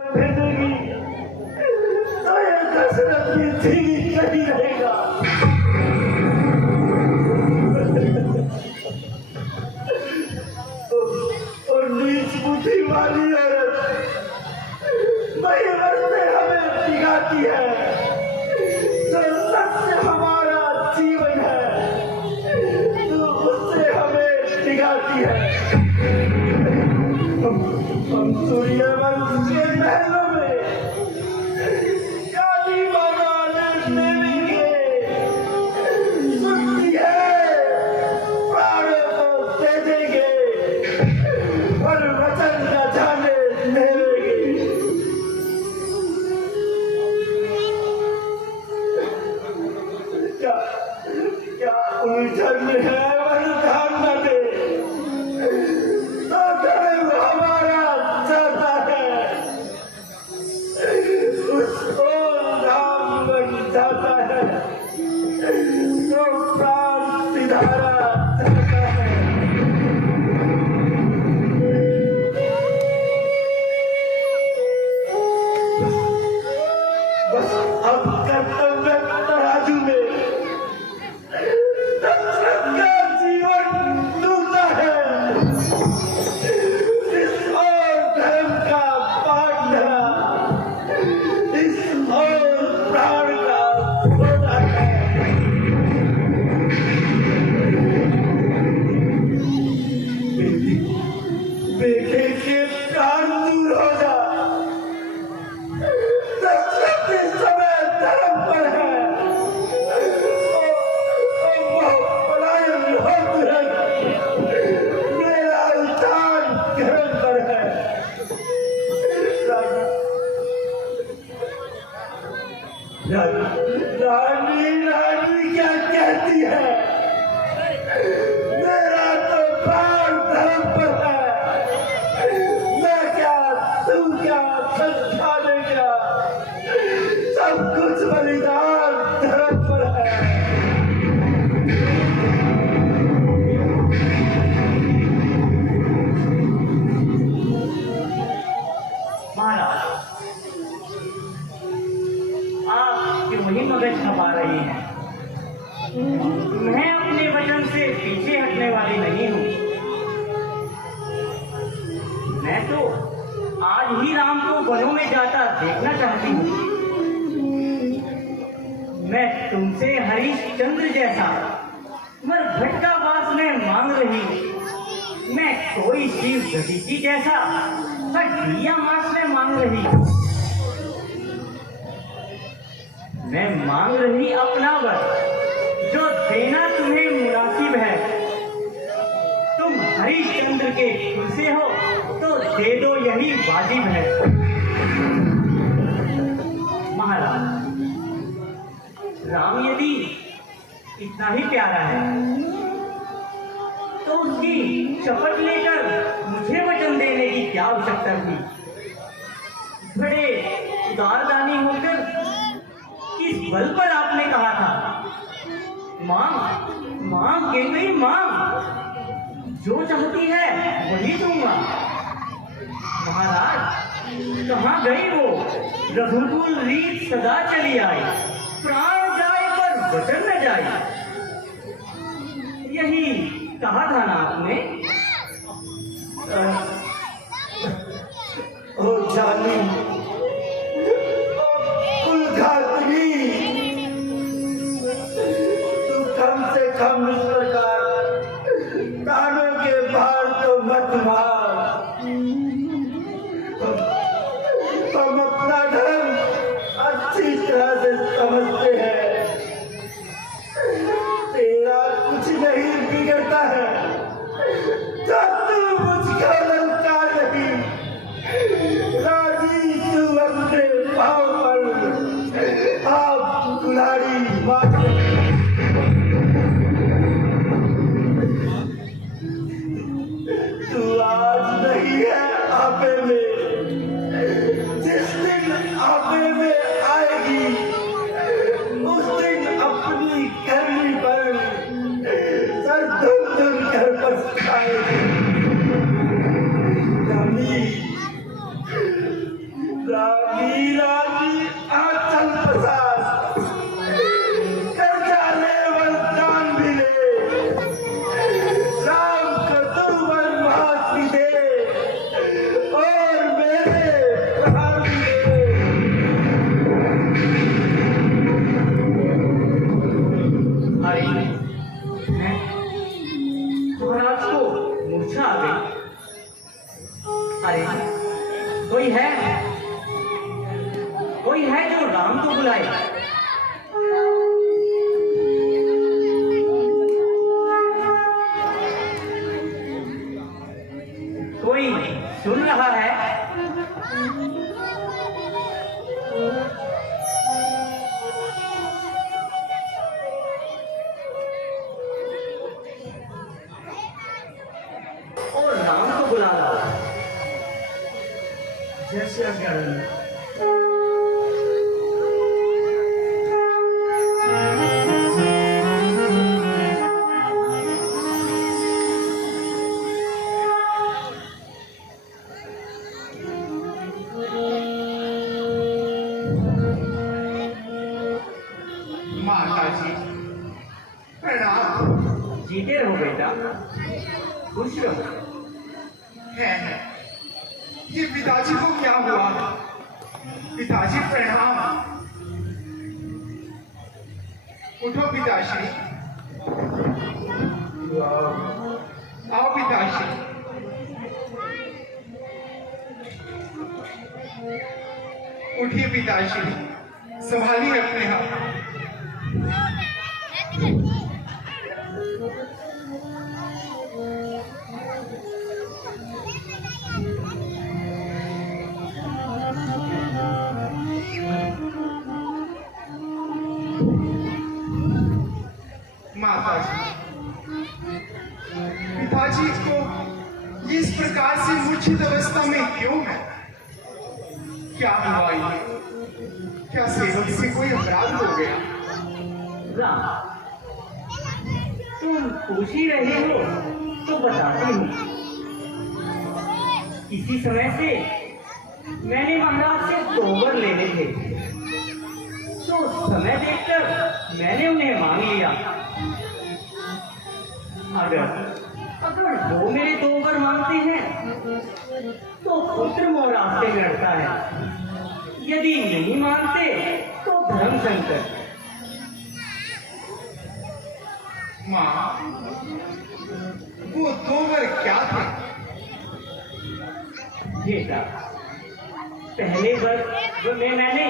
भेजेगी तो ये दशरथ भी ठीक नहीं रहेगा। और नीच बुद्धि वाली औरत महिवर से हमें पिघाती है। जो सत्य हमारा जीवन है तो उससे हमें पिघाती है। हम सूर्यवंश के महलों में शादी वाला लेंगे, सुनती है प्राणों को दे देंगे और वचन न जाने देंगे। क्या उलझन है वरदान न दे तो धर्म हमारा जाता है, उसको नाम बन जाता है तो प्राण सिधारा जाता है। बस अब कर्तव्य तराजू में दशरथ का जीवन डूबता है। इस और धर्म का पाठ धरा, इस और प्राण का होता है। बेटे के प्राण दूर हो जा। दशरथ इस समय धर्म पर है। पलायन हो तुरंत, मेरा उद्धार धर्म पर है। रानी रानी क्या कहती है? मेरा तो प्राण धर्म पर है। मैं क्या, तुम क्या, संख्या में क्या, सब कुछ बलिदान धर्म पर है। महाराज, आप क्यों ही मगज खपा रही हैं? मैं अपने वचन से पीछे हटने वाली नहीं हूँ। मैं तो आज ही राम को वनों में जाता देखना चाहती हूँ। मैं तुमसे हरिश्चंद्र जैसा मरघट्टावास में मांग रही हूँ। मैं कोई शिव दधीची जैसा दिया मास में मांग रही हूँ। मैं मांग रही अपना वर, जो देना तुम्हें मुनासिब है। तुम हरिश्चंद्र के कुल से हो तो दे दो, यही वाजिब है। महाराज, राम यदि इतना ही प्यारा है तो उसकी शपथ लेकर मुझे वचन देने की क्या आवश्यकता थी? बड़े उदारदानी होकर किस बल पर आपने कहा था मांग मांग के गई मांग, जो चाहती है वही दूंगा। महाराज, कहाँ गई वो रघुकुल रीत सदा चली आई, प्राण जाए पर वचन न जाए। यही कहा था ना आपने? ओ जानी, कुलघातनी, तू कम से कम इस प्रकार प्राणों के भार तो मत मार। हम अपना धर्म अच्छी तरह से समझते हैं। तेरा कुछ नहीं बिगड़ता है जब तू मुझको ललकार नहीं। राजी रागी रागी आंचल पसार कर जाने वरदान भी ले, राम को तू वरदान भी दे और मेरे प्राण भी दे। अरे मैं महाराज को मूर्छा आ गई। अरे कोई है जो राम को बुलाए। कोई सुन रहा है? और राम को बुला रहा है। जैसे अगर माता जी प्रणाम। जीते रहो बेटा, खुश रहो। है ये पिताजी को क्या हुआ? पिताजी प्रणाम। उठो पिताश्री, आओ पिताश्री। उठिए पिताश्री, संभालिए अपने हाथ। माता जी, पिताजी को इस प्रकार से मूर्छित अवस्था में क्यों है? क्या हुआ ये? क्या सेवक से कोई अपराध हो गया? राम, तुम पूछ ही रहे हो तो बताती हूँ। किसी समय से मैंने महाराज से दोबर लेने थे, तो समय देखकर मैंने उन्हें मांग लिया। अगर वो मेरे दोबर मांगते हैं तो पुत्र मोह रास्ते में अड़ता है, यदि नहीं मानते तो धर्म संकट। माँ, वो दोबर क्या थे? बेटा, पहले वर्ष में मैंने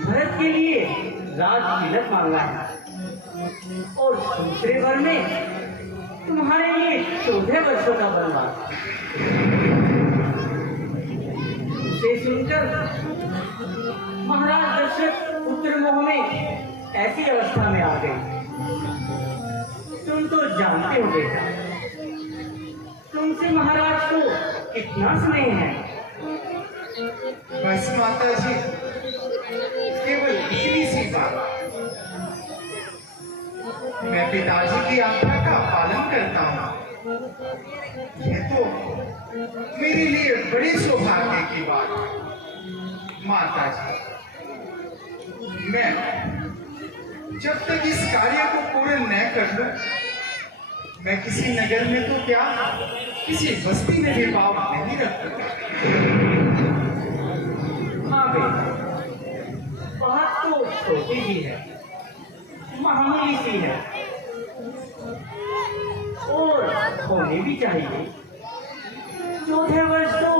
भरत के लिए राज तिलक मांगा है, और दूसरे वर में तुम्हारे लिए 14 वर्षों का वनवास। से सुनकर महाराज दशरथ पुत्र मोह में ऐसी अवस्था में आ गई। तुम तो जानते हो बेटा, तुमसे महाराज को कितना स्नेह है। बस माता जी, केवल इतनी सी बात। मैं पिताजी की आज्ञा का पालन करता हूँ। ये तो मेरे लिए बड़े सौभाग्य की बात है। माता जी, मैं जब तक इस कार्य को पूर्ण न कर लूं, मैं किसी नगर में तो क्या, किसी बस्ती में भी भाव नहीं रख सकता। हाँ बेटा, बात तो छोटी ही है, मामूली सी है, और होनी भी चाहिए। 14 वर्ष तो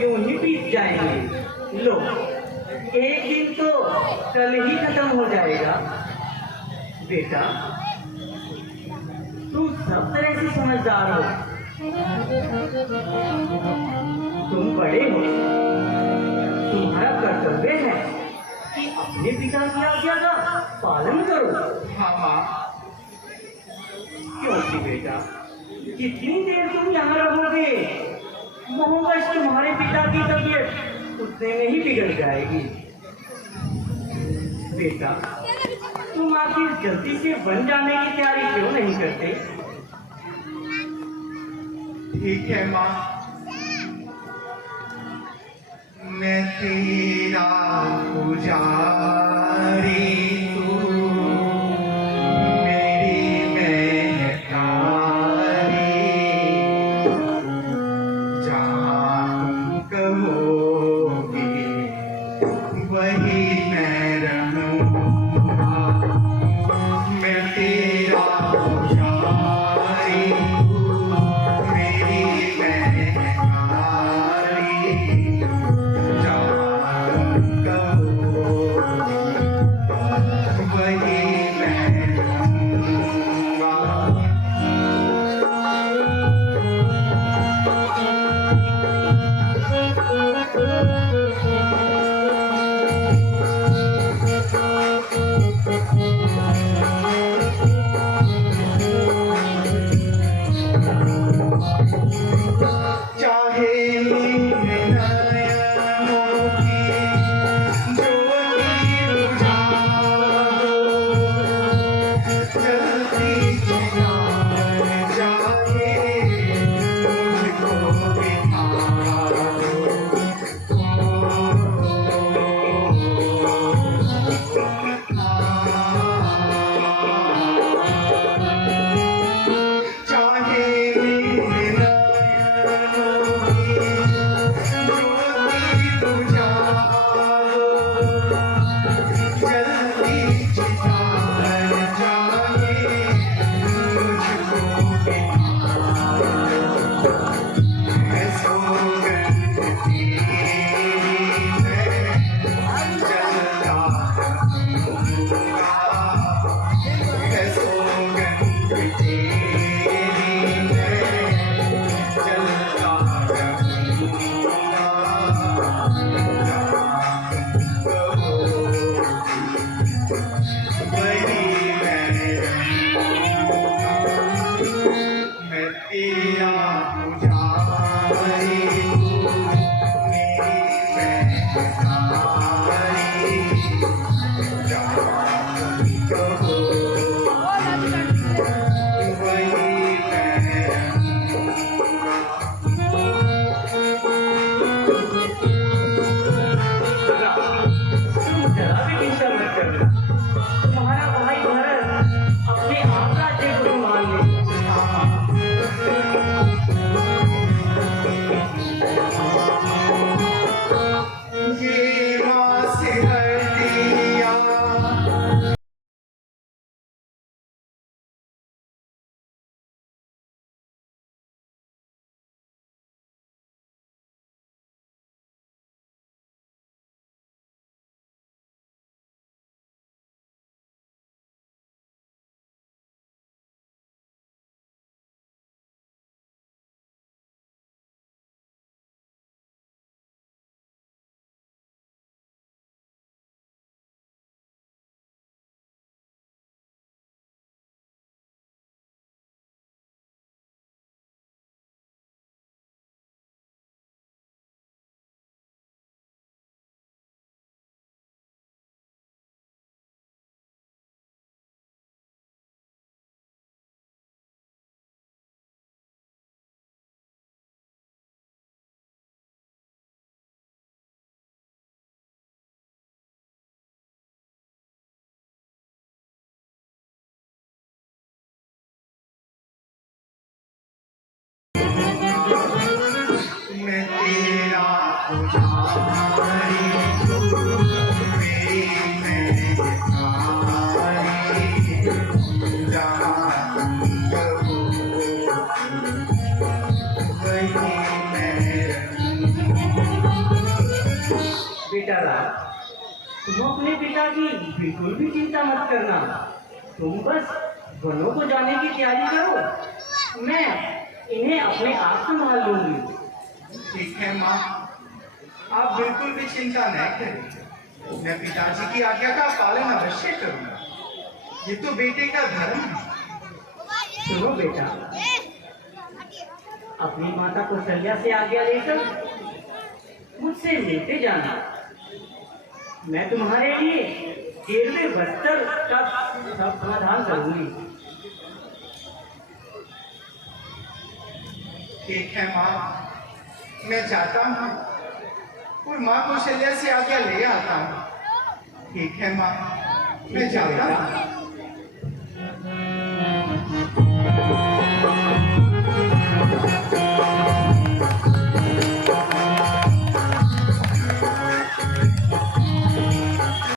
यूं ही बीत जाएंगे। लो, एक दिन तो कल ही खत्म हो जाएगा। बेटा, तुम सब तरह से समझदार हो, तुम बड़े हो, तुम्हारा कर्तव्य है कि अपने पिता की आज्ञा का पालन करो। हाँ माँ। क्योंकि बेटा, जितनी देर तुम यहाँ रहोगे, मोहवश तुम्हारे पिता की तबीयत उतने में ही बिगड़ जाएगी। बेटा, तुम आखिर जल्दी से वन जाने की तैयारी क्यों नहीं करते? ठीक है माँ, मैं तेरा पुजारी, तू मेरी महतारी, जहाँ तुम कहोगे वही मैं रहूँगा। मैं तेरा पुजारी, तू मेरी महतारी, वही मैं रहूँगा। चाहे मेरे नयनों की ज्योति बुझा दो, जल्दी चिराग जाए मुझको बिठा दो। चाहे मेरे नयनों की ज्योति बुझा दो, जल्दी चितार जाए मुझको बिठा दो। मैं सौगंध तेरी मैं जलता रहूँगा। मैं सौगंध तेरी मैं जलता रहूँगा। वही मैं रहूँगा। मैं तेरा पुजारी, तू मेरी महतारी, जहाँ तुम कहो वही मैं रहूँगा। तुम जरा भी चिंता मत करना। तुम्हारा भाई भरत अपने आप राज्य को मान ले। ये माँ से हटिया मैं तेरा पुजारी, तू मेरी महतारी, जहाँ तुम कहो वही मैं रहूँगा। बेटा राम, तुम अपने पिता की बिल्कुल भी चिंता मत करना। तुम बस वनों को जाने की तैयारी करो। मैं इन्हें अपने आप संभाल लूंगी। ठीक है माँ, आप बिल्कुल भी चिंता न करें। मैं पिताजी की आज्ञा का पालन अवश्य करूंगा। ये तो बेटे का धर्म है। सुनो बेटा, अपनी माता कौशल्या से आज्ञा लेकर मुझसे मिलते जाना। मैं तुम्हारे लिए 13वें बस्तर का सब समाधान करूंगी। ठीक है माँ, मैं जाता हूँ। और माँ कौशल्या से आज्ञा ले आता हूँ। ठीक है माँ, मैं जाता हूँ।